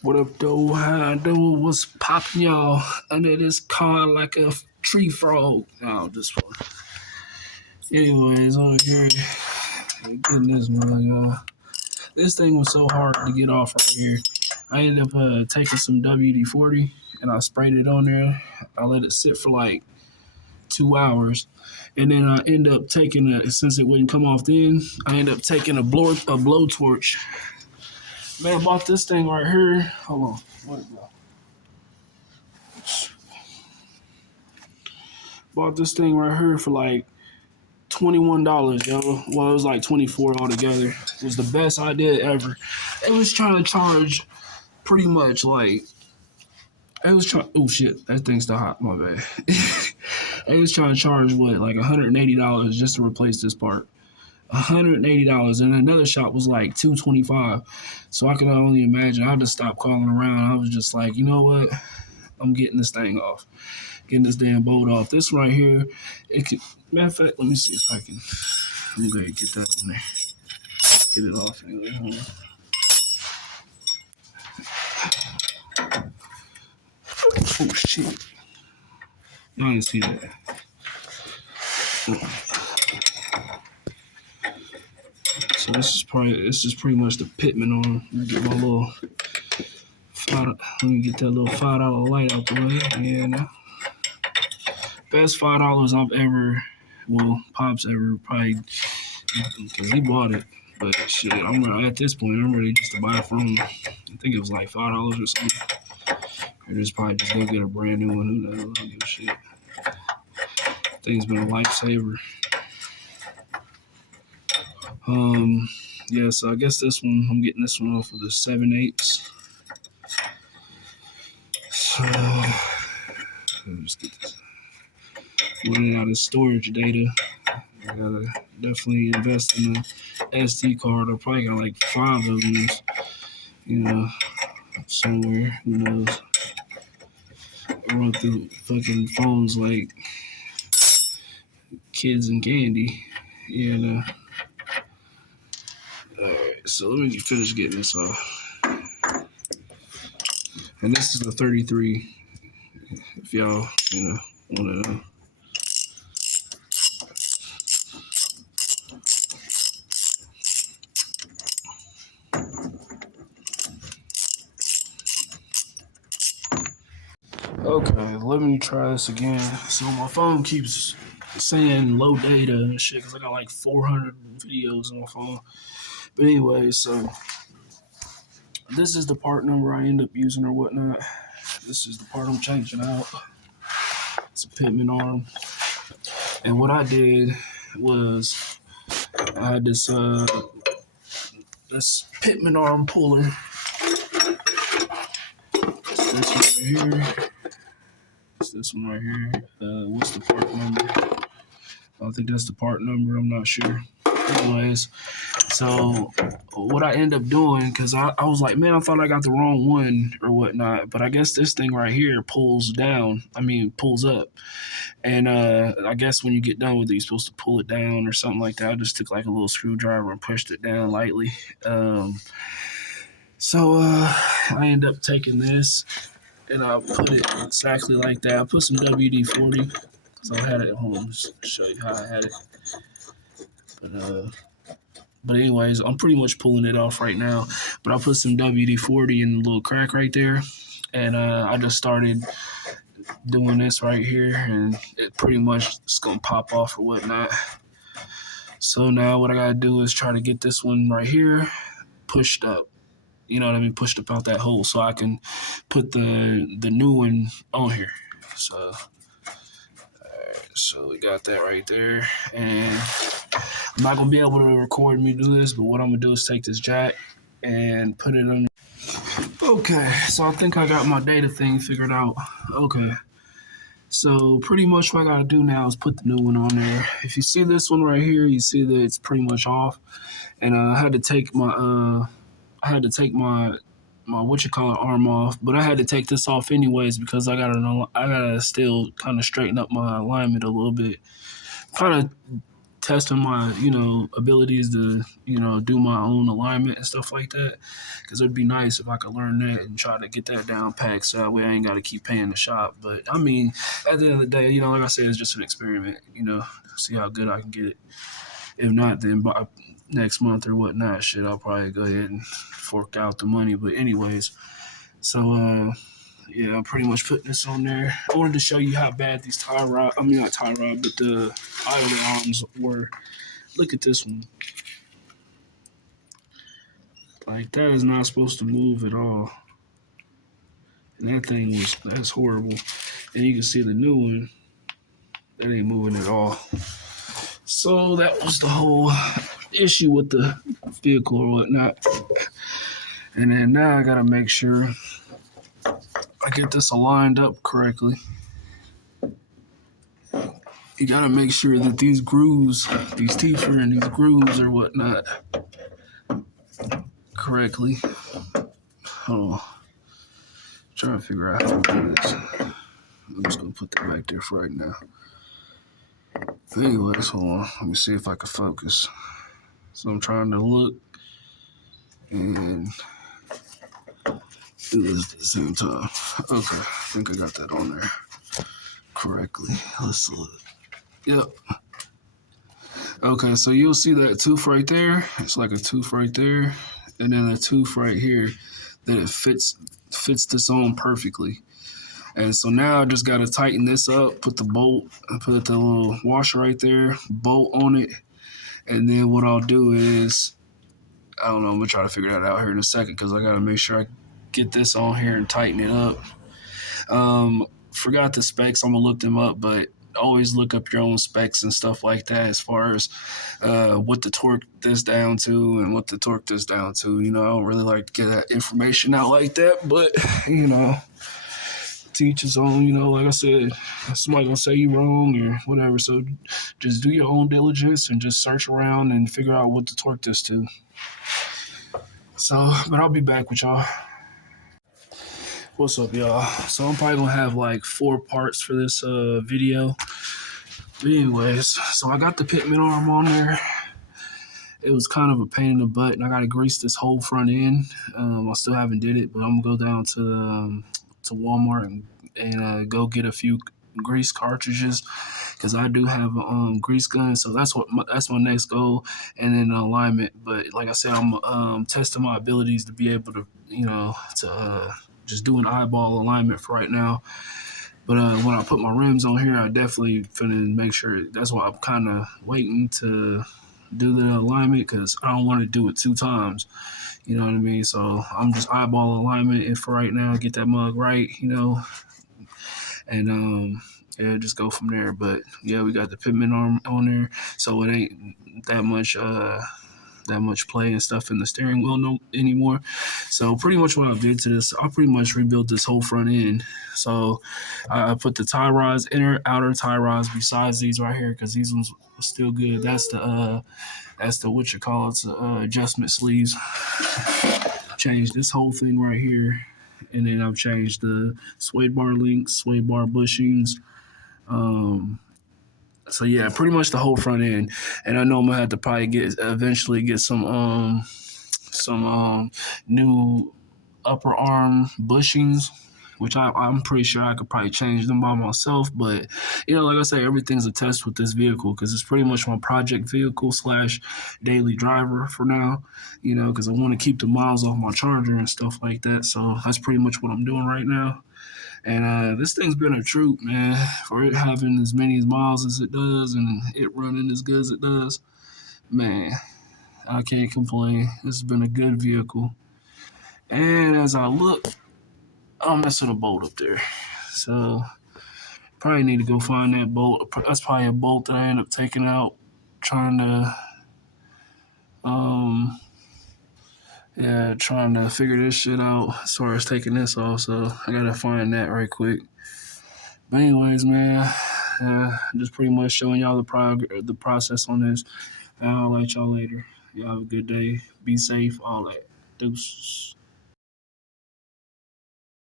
What up, though? How though? What's poppin', y'all? Under this car like a tree frog. Oh, just fun. Anyways, over here, getting this one, y'all. This thing was so hard to get off right here. I ended up taking some WD-40 and I sprayed it on there. I let it sit for like 2 hours. And then I end up taking since it wouldn't come off then, I end up taking a blowtorch. Man, I bought this thing right here. Hold on. Where'd it go? Bought this thing right here for like $21, yo. Well, it was like 24 altogether. It was the best idea ever. It was trying to charge pretty much like it was trying. Oh shit, that thing's still hot. My bad. It was trying to charge what like $180 just to replace this part. $180, and another shop was like $225. So I could only imagine. I just stopped calling around. I was just like, you know what? I'm getting this thing off. Getting this damn bolt off. This right here, it could. Matter of fact, let me see if I can. I'm gonna get that on there. Get it off anyway. Hold on. Oh shit! Y'all didn't see that. So this is pretty much the pitman on. Let me get my little let me get that little $5 light out the way. Yeah, now. Best $5 I've ever, well, Pops ever probably, because he bought it. But shit, at this point, I'm ready just to buy it from him. I think it was like $5 or something. Or just probably just go get a brand new one. Who knows? I don't give a shit. Thing's been a lifesaver. Yeah, so I guess this one, I'm getting this one off of the 7/8. So, let me just get this. Running out of storage data. I gotta definitely invest in a SD card. I probably got like 5 of them, somewhere. Who knows? I run through fucking phones like kids and candy. Alright, so let me finish getting this off. And this is the 33, if y'all, want to know. Okay, let me try this again. So my phone keeps saying low data and shit because I got like 400 videos on my phone. But anyway, so this is the part number I end up using or whatnot. This is the part I'm changing out. It's a pitman arm. And what I did was I had this pitman arm puller. It's this one right here. It's this one right here. What's the part number? I think that's the part number. I'm not sure. Anyways, so what I end up doing, because I was like, man, I thought I got the wrong one or whatnot. But I guess this thing right here pulls up. And I guess when you get done with it, you're supposed to pull it down or something like that. I just took like a little screwdriver and pushed it down lightly. So I end up taking this and I put it exactly like that. I put some WD-40 because I had it at home. Just show you how I had it. But anyways, I'm pretty much pulling it off right now. But I put some WD-40 in the little crack right there. And I just started doing this right here. And it pretty much is going to pop off or whatnot. So now what I got to do is try to get this one right here pushed up. You know what I mean? Pushed up out that hole so I can put the new one on here. So, so we got that right there. And I'm not going to be able to record me do this, but what I'm going to do is take this jack and put it on. Okay, so I think I got my data thing figured out. Okay. So pretty much what I got to do now is put the new one on there. If you see this one right here, you see that it's pretty much off. And I had to take my arm off, but I had to take this off anyways because I gotta still kind of straighten up my alignment a little bit. Kind of testing my, abilities to, do my own alignment and stuff like that. Because it'd be nice if I could learn that and try to get that down packed so that way I ain't got to keep paying the shop. But I mean, at the end of the day, like I said, it's just an experiment, see how good I can get it. If not, then by next month or whatnot, shit, I'll probably go ahead and fork out the money. But anyways, so yeah, I'm pretty much putting this on there. I wanted to show you how bad these not tie rod, but the idler arms were. Look at this one. Like, that is not supposed to move at all. And that's horrible. And you can see the new one, that ain't moving at all. So that was the whole issue with the vehicle or whatnot. And then now I gotta make sure I get this aligned up correctly. You gotta make sure that these grooves, these teeth are in these grooves or whatnot correctly. Hold on. Trying to figure out how to do this. I'm just gonna put that back there for right now. Anyways, hold on. Let me see if I can focus. So I'm trying to look and do this at the same time. Okay, I think I got that on there correctly. Let's look. Yep. Okay, so you'll see that tooth right there. It's like a tooth right there, and then a tooth right here that it fits this on perfectly. And so now I just got to tighten this up, put the bolt, put the little washer right there, bolt on it, and then what I'll do is, I don't know, I'm going to try to figure that out here in a second because I got to make sure I get this on here and tighten it up. Forgot the specs. I'm going to look them up, but always look up your own specs and stuff like that as far as what the torque this down to and what the torque this down to. I don't really like to get that information out like that, but, teach his own, like I said, somebody gonna say you wrong or whatever. So just do your own diligence and just search around and figure out what to torque this to. So, but I'll be back with y'all. What's up, y'all? So I'm probably gonna have like 4 parts for this video. But anyways, so I got the pitman arm on there. It was kind of a pain in the butt, and I gotta grease this whole front end. I still haven't did it, but I'm gonna go down to Walmart and go get a few grease cartridges because I do have a grease gun. So that's my next goal, and then alignment. But like I said, I'm testing my abilities to be able to just do an eyeball alignment for right now. But when I put my rims on here, I definitely finna make sure. That's why I'm kind of waiting to do the alignment because I don't want to do it 2 times. You know what I mean? So I'm just eyeball alignment and for right now, get that mug right, and yeah, just go from there. But yeah, we got the pitman arm on there, so it ain't that much play and stuff in the steering wheel anymore. So pretty much what I did to this, I pretty much rebuilt this whole front end. So I put the tie rods, outer tie rods besides these right here because these ones are still good. That's the what you call it's adjustment sleeves. Changed this whole thing right here, and then I've changed the sway bar links, sway bar bushings. So yeah, pretty much the whole front end. And I know I'm gonna have to eventually get some new upper arm bushings, which I'm pretty sure I could probably change them by myself. But like I say, everything's a test with this vehicle because it's pretty much my project vehicle / daily driver for now. Because I want to keep the miles off my charger and stuff like that. So that's pretty much what I'm doing right now. And this thing's been a troop, man, for it having as many miles as it does and it running as good as it does. Man, I can't complain. This has been a good vehicle. And as I look, I'm missing a bolt up there. So probably need to go find that bolt. That's probably a bolt that I end up taking out, trying to figure this shit out as far as taking this off. So I gotta find that right quick. But anyways, man, just pretty much showing y'all the process on this. And I'll let y'all later. Y'all have a good day. Be safe. All that. Deuces.